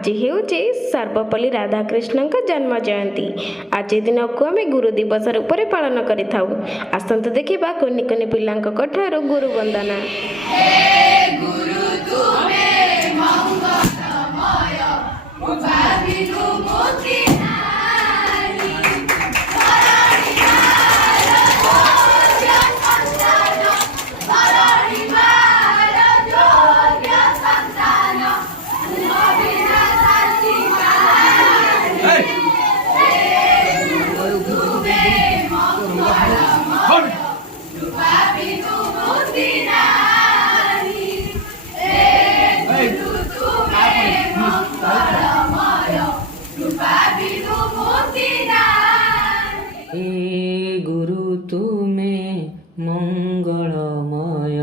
ଆଜି ହେଉଛି ସର୍ବପଲ୍ଲୀ ରାଧାକ୍ରିଷ୍ଣଙ୍କ ଜନ୍ମ ଜୟନ୍ତୀ। ଆଜି ଦିନକୁ ଆମେ ଗୁରୁ ଦିବସ ରୂପରେ ପାଳନ କରିଥାଉ। ଆସନ୍ତୁ ଦେଖିବା କୁନି କୁନି ପିଲାଙ୍କ ଠାରୁ ଗୁରୁ ବନ୍ଦନା। हे गुरु तुमे मंगलमय,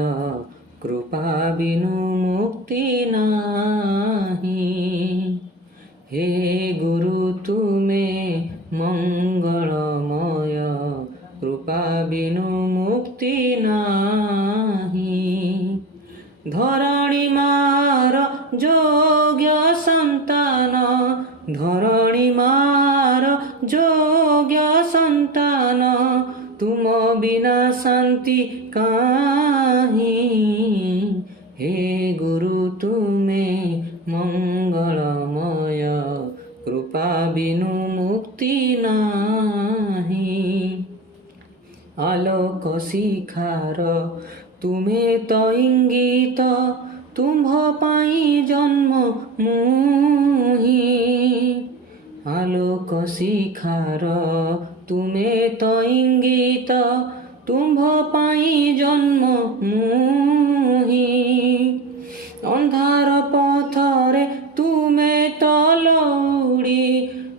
कृपा बिनु मुक्ति नाही। हे गुरु तुमे मंगलमय, कृपा बिनु मुक्ति नाही। धरणी मार योग्य संतान, धरणी मार योग्य संतान, तुम बिना शांति काहीं। हे गुरु तुमे मंगलमय, कृपा बिनु मुक्ति नाही। आलोक शिखार तुमे तो इंगित, तुम्भ पाई जन्म मुही। आलोक शिखार तुमे तो इंगित, तुम्भ पाई जन्म मुही। अंधार पथरे तुमे तो लौड़ी,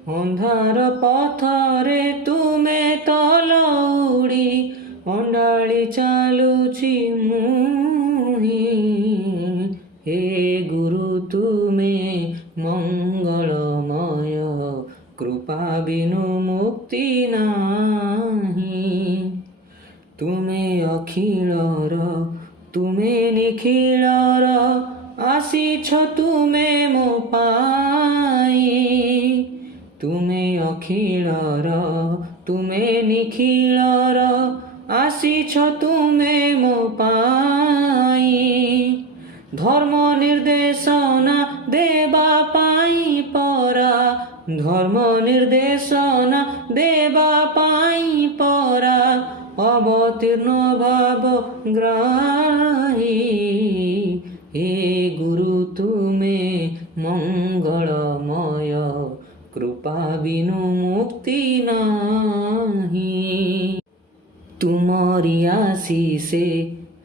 अंधार पथरे तुमे तो लौड़ी, अंडाळी चालुची मुही। हे गुरु तुमे मंगलमय, कृपा बिनु मुक्ति नाही। तुमे अखिलर तुमे निखिलर, आसीछ तुमे मो पाई। तुमे अखिलर तुमे निखिलर, आसीछ तुमे मो पाई। धर्म निर्देशना देवा पाई परा, धर्म निर्देशना देवा पाई परा, अवतीर्ण भाव ग्राही। हे गुरु तुमे मंगलमय, कृपा बिनु मुक्ति नाही। तुमरी आशीषे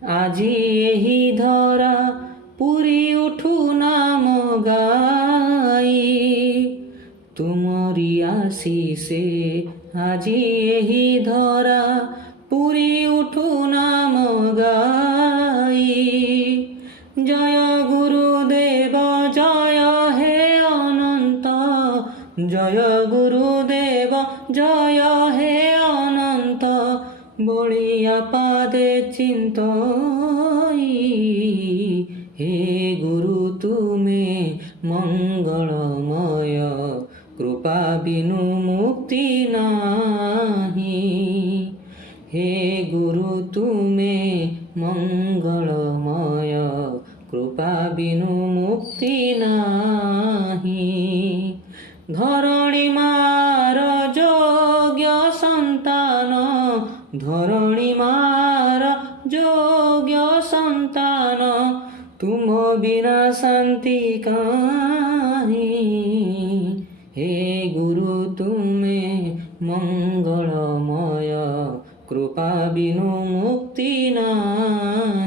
आजी एही धरा, पुरी उठू नाम गाई। तुमरी आशीषे आजी एही धरा, पुरी उठू नाम गाई। जय गुरुदेव जय हे अनंत, जय गुरुदेव जय हे अनंत, बलिया पादे चिंतई। हे गुरु तुमे मंगलमय, कृपा बिनु मुक्ति नाही। हे गुरु तुमे मंगलमय, कृपा बिनु मुक्ति नाही। धरणी मार योग्य संतान, धरणी मार योग्य संतान, तुम बिना शांति काहीं। हे गुरु तुमे मंगलमय, कृपा बिनु मुक्ति नाही।